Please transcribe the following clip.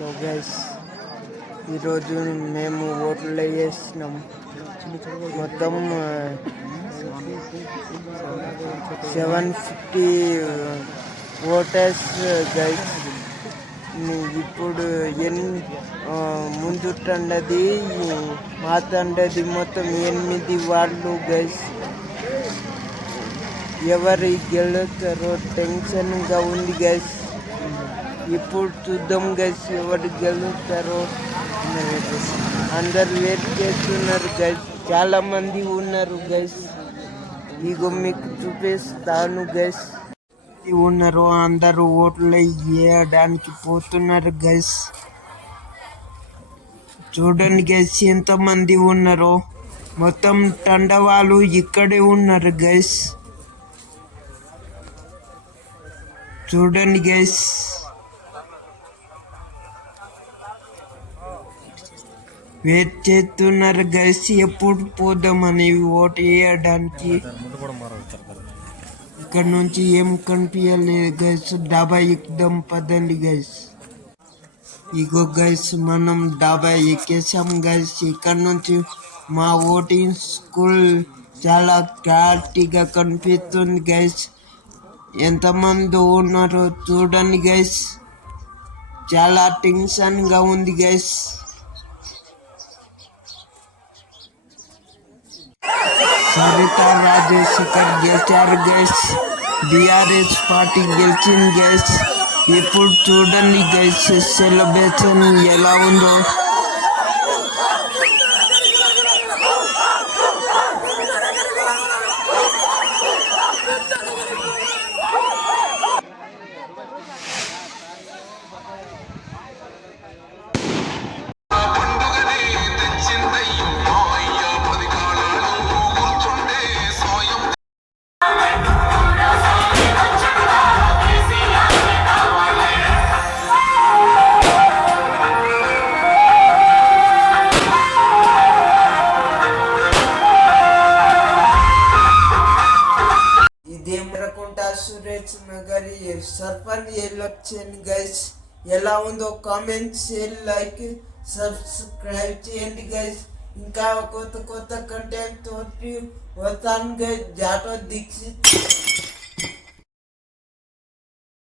Hello guys, ఈరోజు మేము ఓట్లు వేసినాం. మొత్తం 750 ఓటర్స్ గైస్. ఇప్పుడు ముందుటండది మాతండది మొత్తం 8 వాళ్ళు గైస్. ఎవరు గెలుస్తారో టెన్షన్గా ఉంది గైస్. ఇప్పుడు చూద్దాం గైస్ ఎవరు గెలుస్తారో. అందరు వెయిట్ చేస్తున్నారు గైస్, చాలా మంది ఉన్నారు గైస్. ఇగో మీకు చూపిస్తాను గైస్. ఉన్నారు అందరూ ఓట్లు వేయడానికి పోతున్నారు గైస్. చూడండి గైస్ ఎంతమంది ఉన్నారో. మొత్తం తండవాళ్ళు ఇక్కడే ఉన్నారు గైస్. చూడండి గైస్, వెయిట్ చేస్తున్నారు గైస్ ఎప్పుడు పోదామని ఓటు వేయడానికి. ఇక్కడ నుంచి ఏం కనిపించలేదు గైస్. డాబా ఎక్కుదాం పదండి గైస్. ఇగో గైస్ మనం డాబా ఎక్కేసాం గైస్. ఇక్కడ నుంచి మా ఓటింగ్ స్కూల్ చాలా క్లారిటీగా కనిపిస్తుంది గైస్. ఎంతమంది ఉన్నారో చూడండి గైస్. చాలా టెన్షన్గా ఉంది గైస్. సరితా రాజశేఖర్ గెలిచారు గైస్. బీఆర్ఎస్ పార్టీ గెలిచింది గైస్. ఇప్పుడు చూడండి గైస్ సెలబ్రేషన్ ఎలా ఉందో. సురేష్ నగరి సర్పంచ్ ఎలక్షన్ గైస్ ఎలా ఉందో కామెంట్ షేర్ లైక్ సబ్స్క్రైబ్ చేయండి గైస్. ఇంకా కొత్త కంటెంట్ తోటి వస్తాను గైస్. జాటో దీక్షిత్.